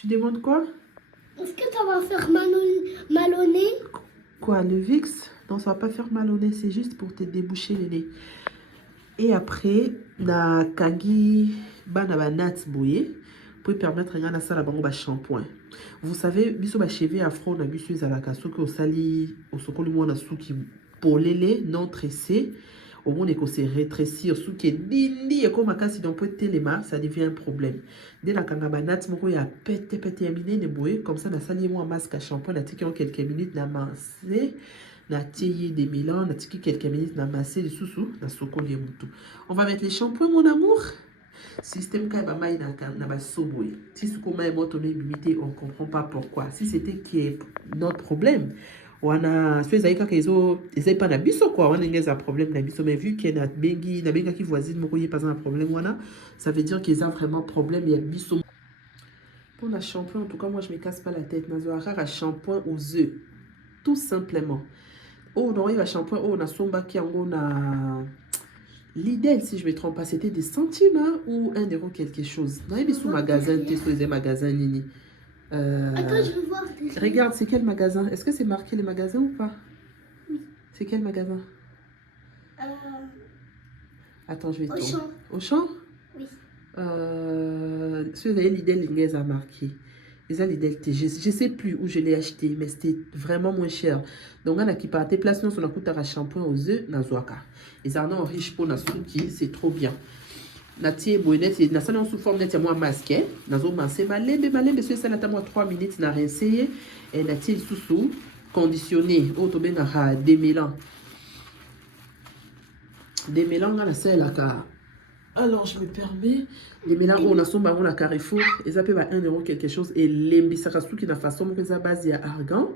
Tu demandes quoi? Est-ce que ça va faire mal au nez? Quoi, le Vicks? Non, ça va pas faire mal au nez, c'est juste pour te déboucher le nez. Et après, na kangi bana ba nuts boye pour permettre à na sala bango ba shampoing. Vous savez, biso ba cheveux afro na biso ezalaka soki osali osokoli mwana suki polele non tressé. Au moins, qu'on se rétrécir, ce qui est dindi, et comme si on peut téléma, ça devient un problème. Dès la kangabanat, mon ya pété aminé ne boué, comme ça, na sali moi masque à shampoing, na tiki en quelques minutes, na massé, na tié des milans, na tiki quelques minutes, na massé les sous-sous, na soko les moutou. On va mettre les shampoings, mon amour. Système ka ba mai na ba soboué. Si ce qu'on m'a montré limité, on comprend pas pourquoi. Si c'était qui est notre problème. Wana so ezali kaka ezali pa na biso quoi wana ngeza problème na biso mais vu que na benga ki voisine moko ye pas un problème wana ça veut dire qu'ils ont vraiment problème il y a biso pour la shampoing en tout cas moi je me casse pas la tête nazo rare shampoing aux œufs tout simplement oh non il va shampoing oh na somba ki yango na Lidl si je me trompe pas c'était des centimes hein, ou 1 € quelque chose na yebi sous magasin te so les magasins nini. Attends, je veux voir. Regarde, c'est quel magasin? Est-ce que c'est marqué les magasins ou pas? Oui. C'est quel magasin? Attends, je vais tourner. Auchan. Auchan? Oui. Si vous avez l'idée, les a marqué. Les a l'idée, je sais plus où je l'ai acheté, mais c'était vraiment moins cher. Donc, on a qui partait place, nous, on a coûté un shampoing aux œufs, na zoaka. Et ça, on riche pour na souki, c'est trop bien. Na tie bonnet na sana sous forme net moi masqué na zo masé malembe so ça na ta moi 3 minutes na rincé et na tie sous conditionné auto benga ha démêlant na sela ka alors je me permets démêlant on a son bango na Carrefour et ça peut ba 1 € quelque chose et lembisaka suki na façon que ça base ya argan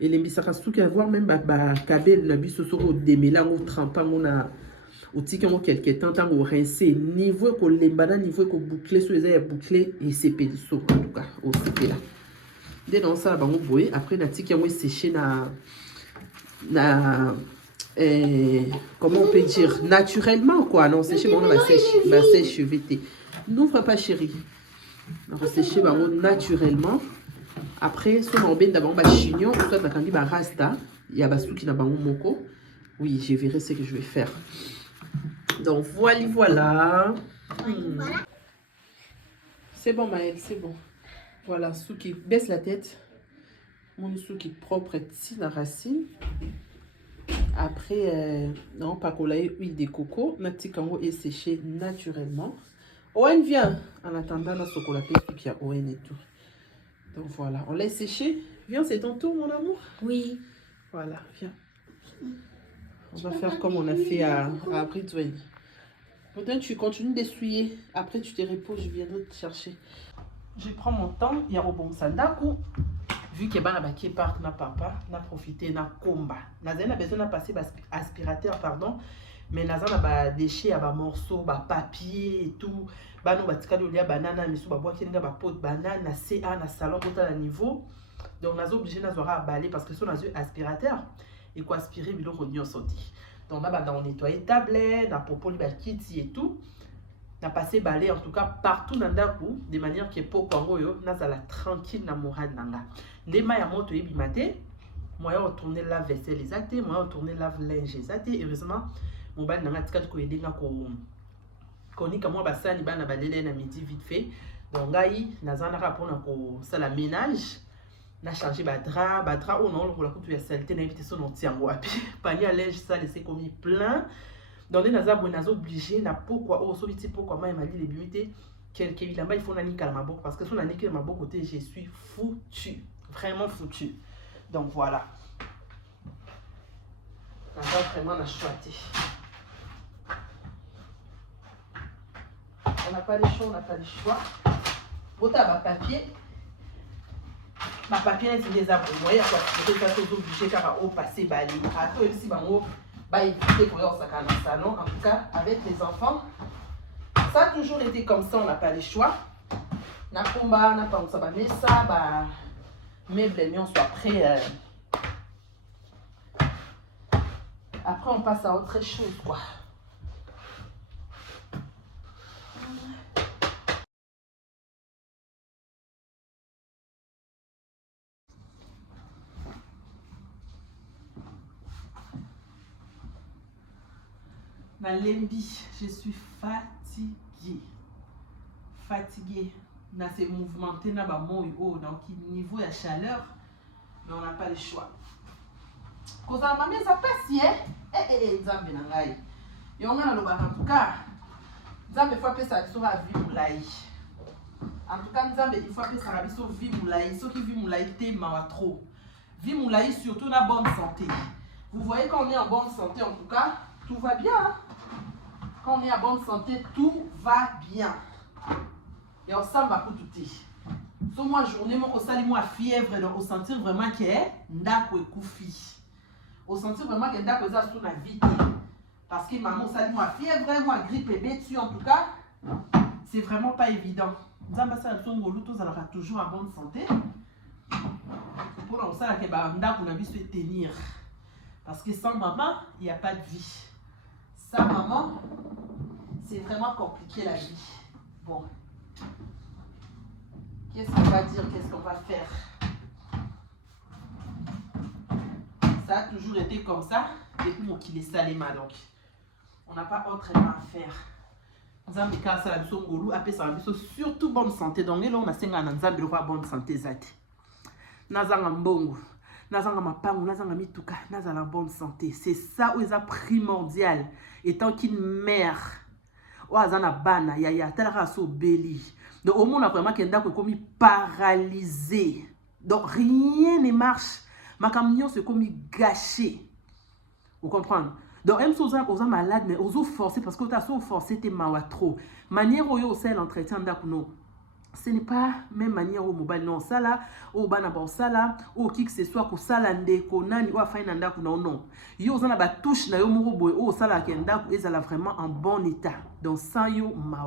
et lembisaka suki avoir même ba kabel na biso soko démêlant ou trempant na au tic en quelques temps tant au rincer niveau que l'embana niveau que boucler sur les boucler et c'est pédisso en tout cas au CP là dès dans ça bango boy après na tic en séché na comment on peut dire naturellement quoi non séché bon on va sécher cheveux n'ouvre pas chérie on va sécher bango naturellement après son on ben d'abord ba chignon soit na kangi ba rasta il y a basuki na bango moko oui je verrai ce que je vais faire. Donc voilà. Voilà. C'est bon Maëlle, c'est bon. Voilà, souki baisse la tête. Mon souki propre est la racine. Après, non, pas coller huile de coco. Notre kango est séché naturellement. Owen vient. En attendant, la chocolat qui a Owen et tout. Donc voilà, on laisse sécher. Viens, c'est ton tour, mon amour. Oui. Voilà, viens. On va faire comme on a fait à Bridgeway. Peut-être tu continues d'essuyer. Après, tu te reposes, je viendrai te chercher. Je prends mon temps. Il y a au bon sandaku. Vu que bana baki park na papa, na profité na komba. Na zena besoin na passer aspirateur pardon, mais na zana ba déchets ba morceaux, ba papier et tout. Bano batika do lia banana misu ba bois kinga ba pot banane na CA na salon kota na niveau. Donc nazo obligé na zora balai parce que son nazo aspirateur et quoi aspirer biloko nyonso te. Donc on a nettoyé tablette, na popo li ba kiti et tout. Na passé balai en tout cas partout dans ndaku de manière que pour Congo yo nazala tranquille na morale nanga. Ndema ya moto ebimate, moyen retourner la vaisselle exacte, moyen retourner lave linge exacte. Heureusement mon bal nanga tika ko edenga ko konika moi basani bana balele na midi vite fait. Donc ngai nazana rapona ko sala ménage. Na changé drap on a la couture ya saleté na éviter son antiango wapi. Panier à linge ça laissé comme plein. Donc les nazabou nazo obligé na pourquoi oh soliti pourquoi moi m'a dit les bimité quelques bilamba il faut nani kalamaboko parce que son nani kalamaboko côté je suis foutu vraiment foutu. Donc voilà. On va vraiment la choisir. On n'a pas le choix, on n'a pas le choix. Bota ba papier. Ma papier est des arbres. Moi, il y a quoi? Peut-être que obligé car au passé bali. À toi aussi bango. Bah éviter pour leur sac à salon. En tout cas, avec les enfants, ça a toujours été comme ça. On n'a pas le choix. Na combat, na pas on ça mais ça bah meubles on soit prêt. Après, on passe à autre chose quoi. Nalembi, je suis fatiguée. Fatiguée. Na se mouvementé na ba moi haut donc niveau de chaleur mais on n'a pas le choix. Cause à mamie ça passe nzambe na ngai. Yo nga na lobaka en tout cas. Nzambe faut appeler ça biso ba vie moulai. En tout cas nzambe il faut appeler ça biso vie moulai. Ceux qui vie moulai te mawa trop. Vie moulai surtout na bonne santé. Vous voyez quand on est en bonne santé en tout cas, tout va bien. Hein? Quand on est en bonne santé, tout va bien. Et on s'en va pour tout. So moi journée moi au sali moi fièvre donc au sentir vraiment que ndako ekufi. Au sentir vraiment que ndako eza sous la vie. Parce que maman au sali moi fièvre, moi grippe et tu en tout cas, c'est vraiment pas évident. Nzamba ça son ngolu tous alors toujours en bonne santé. Pour ça que ba ndako na biso tenir. Parce que sans maman, il n'y a pas de vie. Sans maman, c'est vraiment compliqué la vie. Bon. Qu'est-ce qu'on va dire? Qu'est-ce qu'on va faire? Ça a toujours été comme ça. Depuis mon qu'il est salé, donc. On n'a pas autrement à faire. Nous avons des cas à la biso ngolu, après ça, surtout bonne santé. Donc, là, on a 5 ans, nous avons bonne santé. Nous avons mbongo. Nazanga mapangu, nazanga mituka, nazala bonne santé. C'est ça où est primordial. Étant qu'une mère, ou azana bana, yaya, tala so beli. Donc au moins on a vraiment qu'un dako comme paralysé. Donc rien ne marche. Ma camion c'est comme gâché. Vous comprenez? Donc même si vous êtes malade, mais vous forcé parce que vous êtes forcé, t'es mawa trop. Manière où vous avez l'entretien dako non. Ce n'est pas même manière au mobile non ça là au bana bon ça là au qui que ce soit ko sala ndeko nani ou afina ndako non yo zana ba touche na yo moko boy au sala ke ndako ezala vraiment en bon état donc sans yo ma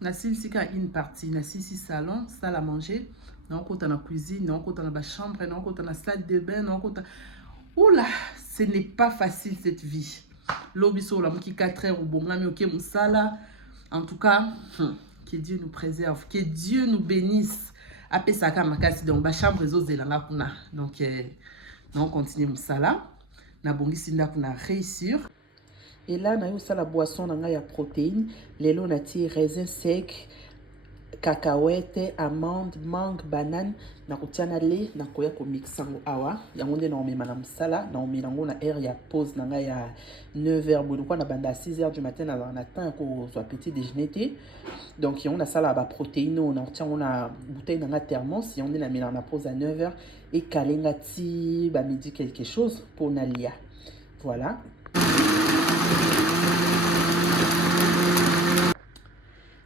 Nassi une partie, nassi salon, salle à manger, non côté dans la cuisine, non côté dans la chambre, non côté dans la salle de bain, non côté. Oula, ce n'est pas facile cette vie. L'obiso la qui 4 heures au bon mais ok moussala. En tout cas, que Dieu nous préserve, que Dieu nous bénisse. Après ça comme makasi donc ba chambre réseau zelanga kuna. Donc on continue moussala. Na bongi sinda kuna réussir. Et là, on a la boisson, on a la protéine, les lots, on a raisin sec, cacahuètes, amandes, mangue, banane, na kotiana lait, na koya ko mixango awa. Yangonde na omema na msala, na omema na air ya pause na ya 9h boulou na banda 6h du matin na temps ko soit petit déjeuner. Donc on a ça là ba protéine, on a bouteille na thermos, on a mis na pause à 9h et kalenga ti ba midi quelque chose pour nalia. Voilà.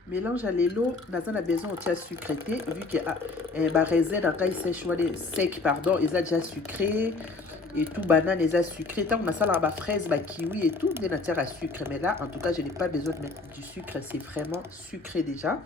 Mélange à l'élo, dans un besoin de sucré, vu que la raisin sec, pardon, ils ont déjà sucré, et tout, banane, ils ont sucré. Tant qu'on a ça là, fraise, kiwi et tout, des matières à sucre. Mais là, en tout cas, je n'ai pas besoin de mettre du sucre, c'est vraiment sucré déjà.